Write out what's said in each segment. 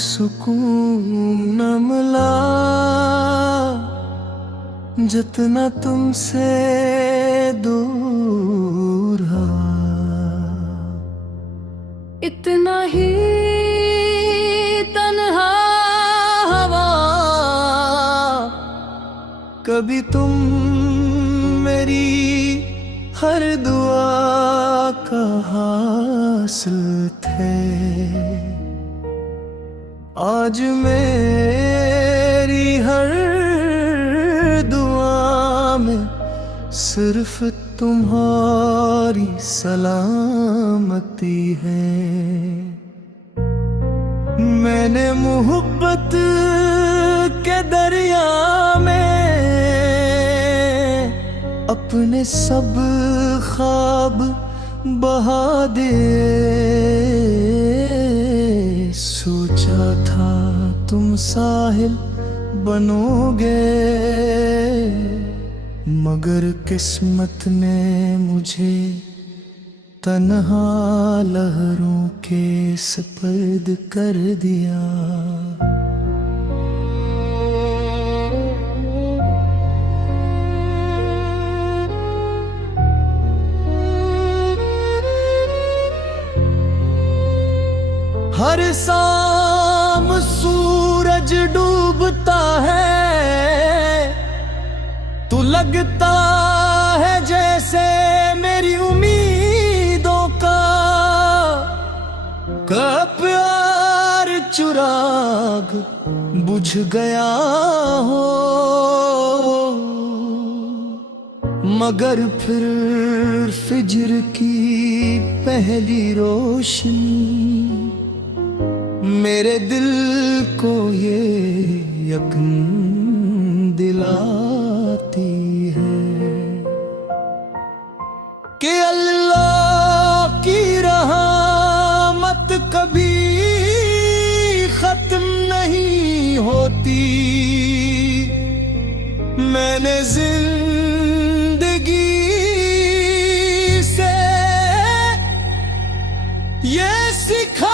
सुकून न मिला जितना तुमसे दूर रहा। इतना ही तन्हा हवा कभी तुम मेरी हर दुआ का हासिल थे। आज मेरी हर दुआ में सिर्फ तुम्हारी सलामती है। मैंने मोहब्बत के दरिया में अपने सब ख्वाब बहा दिए। सोचा था तुम साहिल बनोगे, मगर किस्मत ने मुझे तन्हा लहरों के सपर्द कर दिया। हर शाम सूरज डूबता है तो लगता है जैसे मेरी उम्मीदों का प्यार चिराग बुझ गया हो। मगर फिर फिज्र की पहली रोशनी मेरे दिल को ये यकीन दिलाती है कि अल्लाह की रहमत कभी खत्म नहीं होती। मैंने जिंदगी से ये सीखा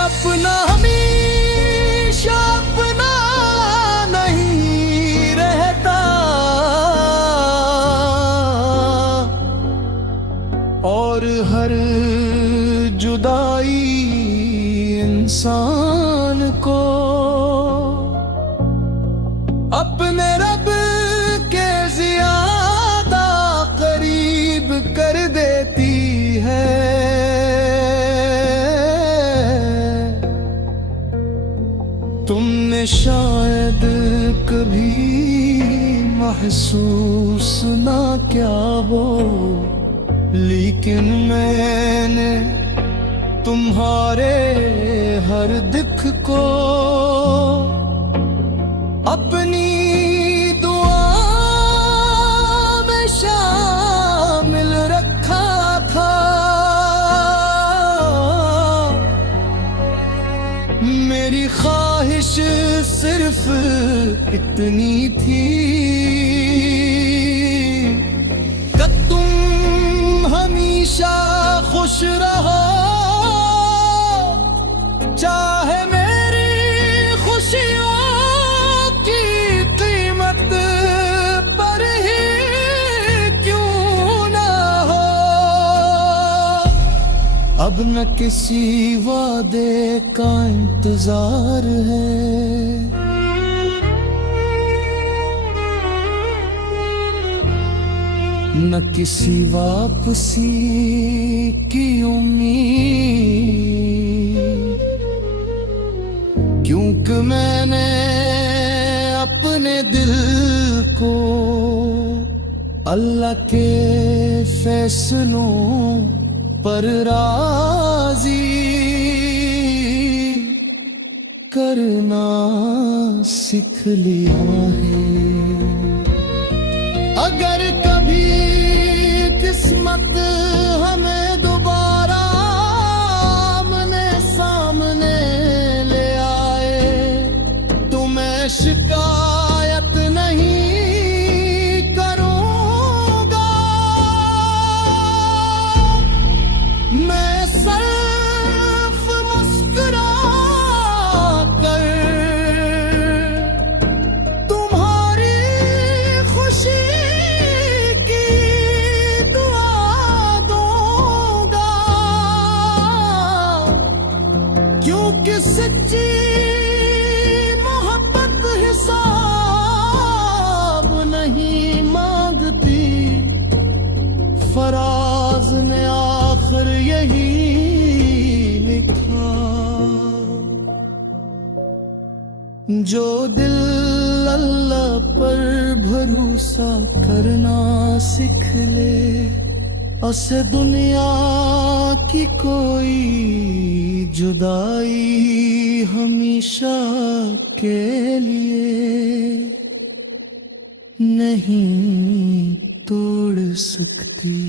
अपना हमेशा अपना नहीं रहता, और हर जुदाई इंसान को अपने रब के ज़्यादा करीब कर देती है। तुमने शायद कभी महसूस ना क्या हो, लेकिन मैंने तुम्हारे हर दुख को अपनी दुआ में शामिल रखा था। मेरी ख्वाहिश सिर्फ इतनी थी कि तुम हमेशा खुश रहो, चाहे मेरी खुशियों की कीमत पर ही क्यों ना हो। अब न किसी वादे का इंतजार है, न किसी वापसी की उम्मीद, क्योंकि मैंने अपने दिल को अल्लाह के फैसलों पर राजी करना सीख लिया है। अगर कभी किस्मत हमें दोबारा आमने सामने ले आए तो मैं शिकायत नहीं करूंगा। सच्ची मोहब्बत हिसाब नहीं मांगती, फराज ने आखिर यही लिखा। जो दिल अल्लाह पर भरोसा करना सीख ले, उसे दुनिया की कोई जुदाई हमेशा के लिए नहीं तोड़ सकती।